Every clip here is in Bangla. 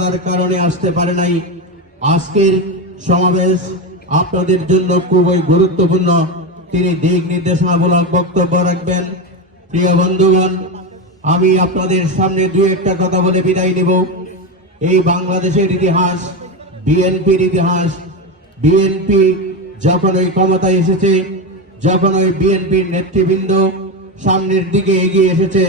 তার কারণে আসতে পারে নাই। আজকের সমাবেশ আপনাদের জন্য খুবই গুরুত্বপূর্ণ। তিনি দিক নির্দেশনামূলক বক্তব্য রাখবেন। প্রিয় বন্ধুগণ, আমি আপনাদের সামনে দুই একটা কথা বলে বিদায় নেব। এই বাংলাদেশের ইতিহাস, বিএনপির ইতিহাস, বিএনপি যখন ওই ক্ষমতায় এসেছে, যখন ওই বিএনপির নেতৃবৃন্দ সামনের দিকে এগিয়ে এসেছে,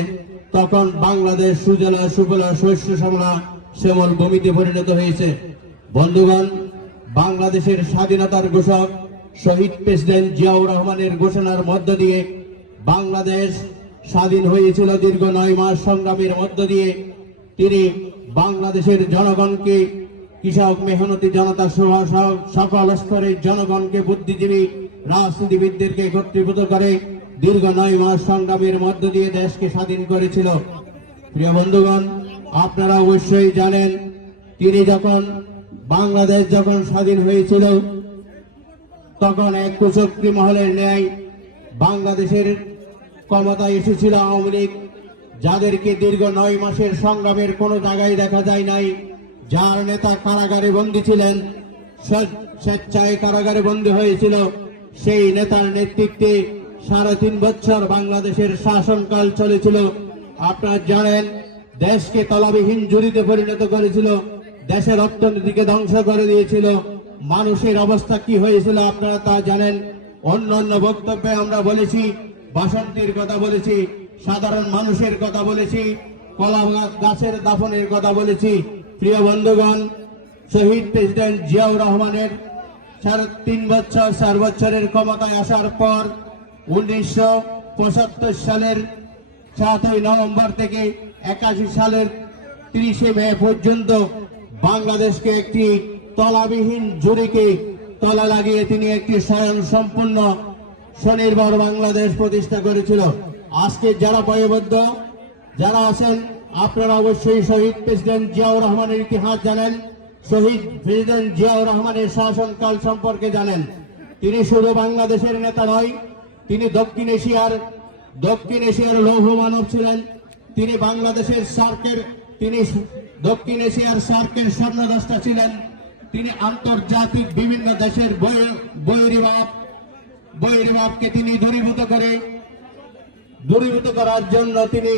তখন বাংলাদেশ সুজলা সুফলা শস্য শ্যামলা শ্যামল ভূমিতে পরিণত হয়েছে। বন্ধুগণ, বাংলাদেশের স্বাধীনতার ঘোষক শহীদ প্রেসিডেন্ট জিয়াউর রহমানের ঘোষণার মধ্য দিয়ে বাংলাদেশ স্বাধীন হয়েছিল দীর্ঘ নয় মাস সংগ্রামের মধ্য দিয়ে। তিনি বাংলাদেশের জনগণকে, কৃষক মেহনতি জনতা সহ সকল স্তরের জনগণকে বুদ্ধিজীবী, রাজনীতিবিদদেরকে একত্রীভূত করে দীর্ঘ নয় মাস সংগ্রামের মধ্য দিয়ে দেশকে স্বাধীন করেছিল। প্রিয় বন্ধুগণ আপনারা অবশ্যই জানেন, তিনি যখন বাংলাদেশ যখন স্বাধীন হয়েছিল, তখন এক কুচক্রী মহলের ন্যায় বাংলাদেশের ক্ষমতায় এসেছিল আওয়ামী লীগ, যাদেরকে দীর্ঘ নয় মাসের সংগ্রামের কোনো জায়গায় দেখা যায় নাই। যার নেতা কারাগারে বন্দী ছিলেন স্বেচ্ছায় কারাগারে বন্দী হয়েছিল, সেই নেতার নেতৃত্বে সাড়ে তিন বছর বাংলাদেশের শাসনকাল চলেছিল। আপনারা জানেন দেশকে তলাবিহীন জুড়িতে পরিণত করেছিল, দেশের অর্থনীতিকে ধ্বংস করে দিয়েছিল। মানুষের অবস্থা কি হয়েছিল আপনারা তা জানেন? অন্য অন্য বক্তব্যে আমরা বলেছি, বাসন্তীর কথা বলেছি, সাধারণ মানুষের কথা বলেছি, কলা গাছের দাফনের কথা বলেছি। প্রিয় বন্ধুগণ, শহীদ প্রেসিডেন্ট জিয়াউর রহমানের সাড়ে তিন বছর, চার বছরের ক্ষমতায় আসার পর উনিশশো পঁচাত্তর সালের সাতই নভেম্বর থেকে একাশি সালের তিরিশে মে পর্যন্ত বাংলাদেশকে একটি তলাবিহীন জুড়িকে তলা লাগিয়ে তিনি একটি স্বয়ং সম্পূর্ণ স্বনির্ভর বাংলাদেশ প্রতিষ্ঠা করেছিল। আজকে যারা বয়বদ্ধ যারা আছেন, আপনারা অবশ্যই শহীদ প্রেসিডেন্ট জিয়াউর রহমানের ইতিহাস জানেন, শহীদ প্রেসিডেন্ট জিয়াউর রহমানের শাসনকাল সম্পর্কে জানেন। তিনি শুধু বাংলাদেশের নেতা নয়, তিনি দক্ষিণ এশিয়ার দক্ষিণ এশিয়ার লৌহ মানব ছিলেন তিনি বাংলাদেশের সার্কের, তিনি দক্ষিণ এশিয়ার সার্কের স্বর্ণদাসটা ছিলেন। তিনি আন্তর্জাতিক বিভিন্ন দেশের বৈরিভাব বৈরিভাবকে তিনি দূরীভূত করে, দূরীভূত করার জন্য তিনি